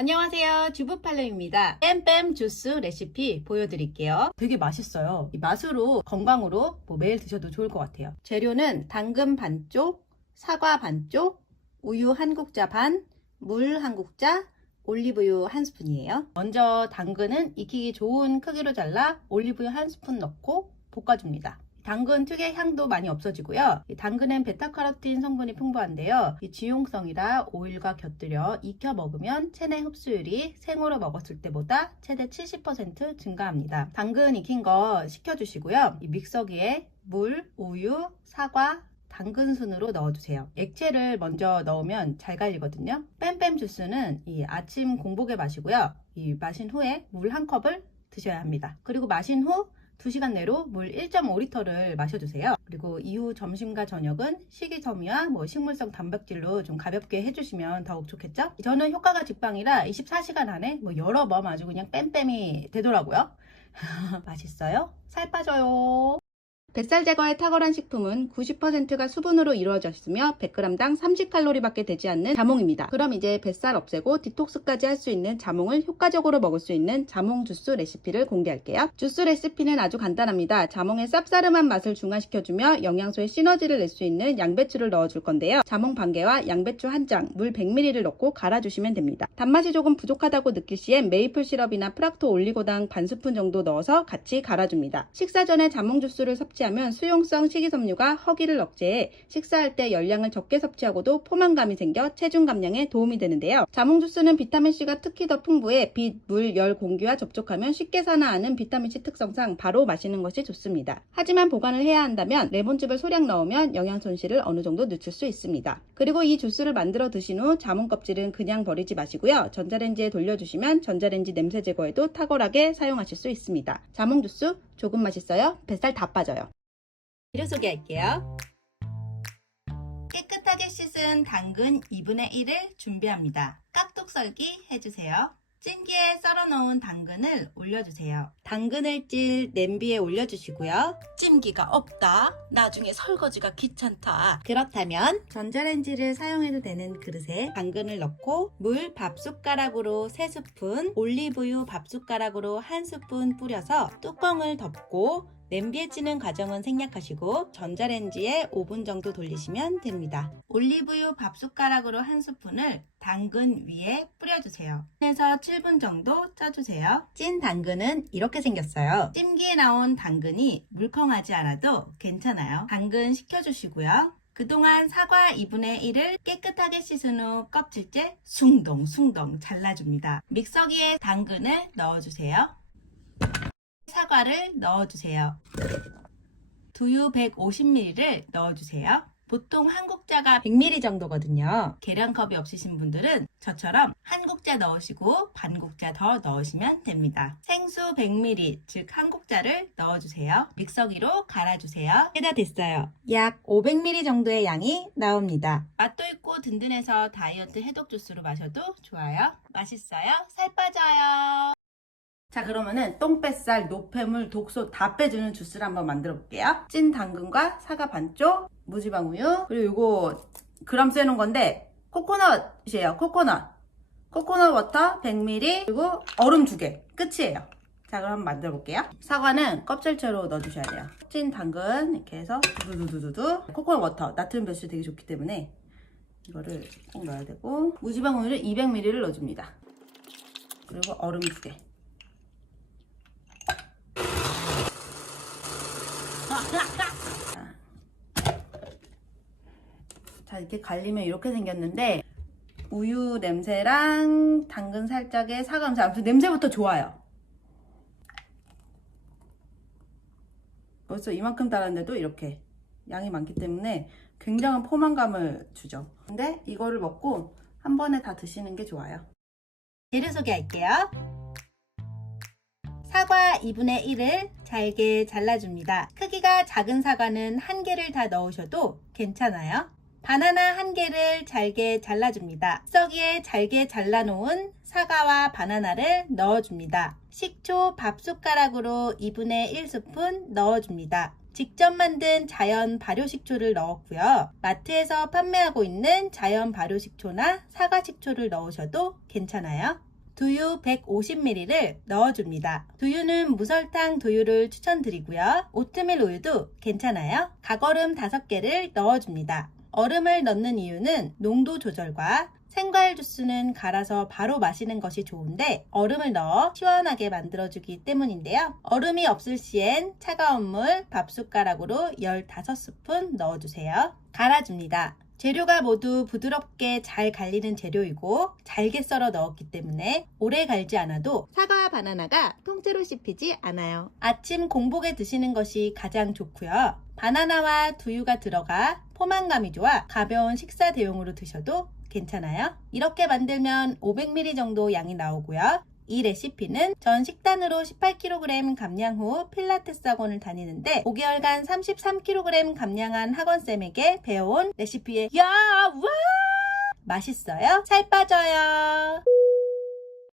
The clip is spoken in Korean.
안녕하세요, 주부팔로입니다. 뺨뺨 주스 레시피 보여드릴게요. 되게 맛있어요. 이 맛으로 건강으로 매일 드셔도 좋을 것 같아요. 재료는 당근 반쪽, 사과 반쪽, 우유 한 국자 반, 물 한 국자, 올리브유 한 스푼이에요. 먼저 당근은 익히기 좋은 크기로 잘라 올리브유 한 스푼 넣고 볶아줍니다. 당근 특유의 향도 많이 없어지고요. 당근엔 베타카로틴 성분이 풍부한데요. 지용성이라 오일과 곁들여 익혀 먹으면 체내 흡수율이 생으로 먹었을 때보다 최대 70% 증가합니다. 당근 익힌 거 식혀주시고요. 이 믹서기에 물, 우유, 사과, 당근 순으로 넣어주세요. 액체를 먼저 넣으면 잘 갈리거든요. 뺨뺨 주스는 이 아침 공복에 마시고요. 이 마신 후에 물 한 컵을 드셔야 합니다. 그리고 마신 후 2시간 내로 물 1.5리터를 마셔주세요. 그리고 이후 점심과 저녁은 식이섬유와 식물성 단백질로 좀 가볍게 해주시면 더욱 좋겠죠? 저는 효과가 직방이라 24시간 안에 여러 번 아주 그냥 뺨뺨이 되더라고요. 맛있어요? 살 빠져요. 뱃살 제거에 탁월한 식품은 90%가 수분으로 이루어져 있으며 100g당 30칼로리밖에 되지 않는 자몽입니다. 그럼 이제 뱃살 없애고 디톡스까지 할 수 있는 자몽을 효과적으로 먹을 수 있는 자몽 주스 레시피를 공개할게요. 주스 레시피는 아주 간단합니다. 자몽의 쌉싸름한 맛을 중화시켜주며 영양소의 시너지를 낼 수 있는 양배추를 넣어줄 건데요. 자몽 반개와 양배추 한 장, 물 100ml를 넣고 갈아주시면 됩니다. 단맛이 조금 부족하다고 느낄 시엔 메이플 시럽이나 프락토 올리고당 반 스푼 정도 넣어서 같이 갈아줍니다. 식사 전에 자몽 주스를 섭취하면 수용성 식이섬유가 허기를 억제해 식사할 때 열량을 적게 섭취하고도 포만감이 생겨 체중 감량에 도움이 되는데요. 자몽 주스는 비타민C가 특히 더 풍부해 빛, 물, 열, 공기와 접촉하면 쉽게 산화하는 비타민C 특성상 바로 마시는 것이 좋습니다. 하지만 보관을 해야 한다면 레몬즙을 소량 넣으면 영양 손실을 어느 정도 늦출 수 있습니다. 그리고 이 주스를 만들어 드신 후 자몽 껍질은 그냥 버리지 마시고요. 전자레인지에 돌려주시면 전자레인지 냄새 제거에도 탁월하게 사용하실 수 있습니다. 자몽 주스 조금 맛있어요. 뱃살 다 빠져요. 재료 소개할게요. 깨끗하게 씻은 당근 2분의 1을 준비합니다. 깍둑 썰기 해주세요. 찜기에 썰어 놓은 당근을 올려주세요. 당근을 찔 냄비에 올려주시고요. 찜기가 없다, 나중에 설거지가 귀찮다, 그렇다면 전자레인지를 사용해도 되는 그릇에 당근을 넣고 물 밥숟가락으로 3스푼, 올리브유 밥숟가락으로 1스푼 뿌려서 뚜껑을 덮고 냄비에 찌는 과정은 생략하시고 전자레인지에 5분 정도 돌리시면 됩니다. 올리브유 밥숟가락으로 1스푼을 당근 위에 뿌려주세요. 그래서 7분 정도 쪄주세요. 찐 당근은 이렇게 생겼어요. 찜기에 나온 당근이 물컹하지 않아도 괜찮아요. 당근 식혀주시고요. 그동안 사과 2분의 1을 깨끗하게 씻은 후 껍질째 숭덩숭덩 잘라줍니다. 믹서기에 당근을 넣어주세요. 사과를 넣어주세요. 두유 150ml를 넣어주세요. 보통 한 국자가 100ml 정도거든요. 계량컵이 없으신 분들은 저처럼 한 국자 넣으시고 반 국자 더 넣으시면 됩니다. 생수 100ml, 즉 한 국자를 넣어주세요. 믹서기로 갈아주세요. 이게 다 됐어요. 약 500ml 정도의 양이 나옵니다. 맛도 있고 든든해서 다이어트 해독 주스로 마셔도 좋아요. 맛있어요. 살 빠져요. 자, 그러면은 똥뱃살, 노폐물, 독소 다 빼주는 주스를 한번 만들어 볼게요. 찐 당근과 사과 반쪽, 무지방 우유, 그리고 요거 그람 세는 건데 코코넛이에요. 코코넛 워터 100ml, 그리고 얼음 2개 끝이에요. 자, 그럼 한번 만들어 볼게요. 사과는 껍질째로 넣어주셔야 돼요. 찐 당근 이렇게 해서 두두두두두. 코코넛 워터 나트륨 배출 되게 좋기 때문에 이거를 꼭 넣어야 되고, 무지방 우유를 200ml를 넣어줍니다. 그리고 얼음 2개. 자, 이렇게 갈리면 이렇게 생겼는데 우유 냄새랑 당근 살짝의 사과 냄새, 아무튼 냄새부터 좋아요. 벌써 이만큼 따랐는데도 이렇게 양이 많기 때문에 굉장한 포만감을 주죠. 근데 이거를 먹고 한 번에 다 드시는 게 좋아요. 재료 소개할게요. 사과 2분의 1을 잘게 잘라줍니다. 크기가 작은 사과는 1개를 다 넣으셔도 괜찮아요. 바나나 1개를 잘게 잘라줍니다. 믹서기에 잘게 잘라놓은 사과와 바나나를 넣어줍니다. 식초 밥숟가락으로 2분의 1스푼 넣어줍니다. 직접 만든 자연 발효식초를 넣었고요. 마트에서 판매하고 있는 자연 발효식초나 사과식초를 넣으셔도 괜찮아요. 두유 150ml를 넣어줍니다. 두유는 무설탕 두유를 추천드리고요. 오트밀 우유도 괜찮아요. 각얼음 5개를 넣어줍니다. 얼음을 넣는 이유는 농도 조절과 생과일 주스는 갈아서 바로 마시는 것이 좋은데 얼음을 넣어 시원하게 만들어주기 때문인데요. 얼음이 없을 시엔 차가운 물 밥숟가락으로 15스푼 넣어주세요. 갈아줍니다. 재료가 모두 부드럽게 잘 갈리는 재료이고 잘게 썰어 넣었기 때문에 오래 갈지 않아도 사과와 바나나가 통째로 씹히지 않아요. 아침 공복에 드시는 것이 가장 좋고요. 바나나와 두유가 들어가 포만감이 좋아 가벼운 식사 대용으로 드셔도 괜찮아요. 이렇게 만들면 500ml 정도 양이 나오고요. 이 레시피는 전 식단으로 18kg 감량 후 필라테스 학원을 다니는데 5개월간 33kg 감량한 학원쌤에게 배워온 레시피에 야! 와! 맛있어요? 살 빠져요.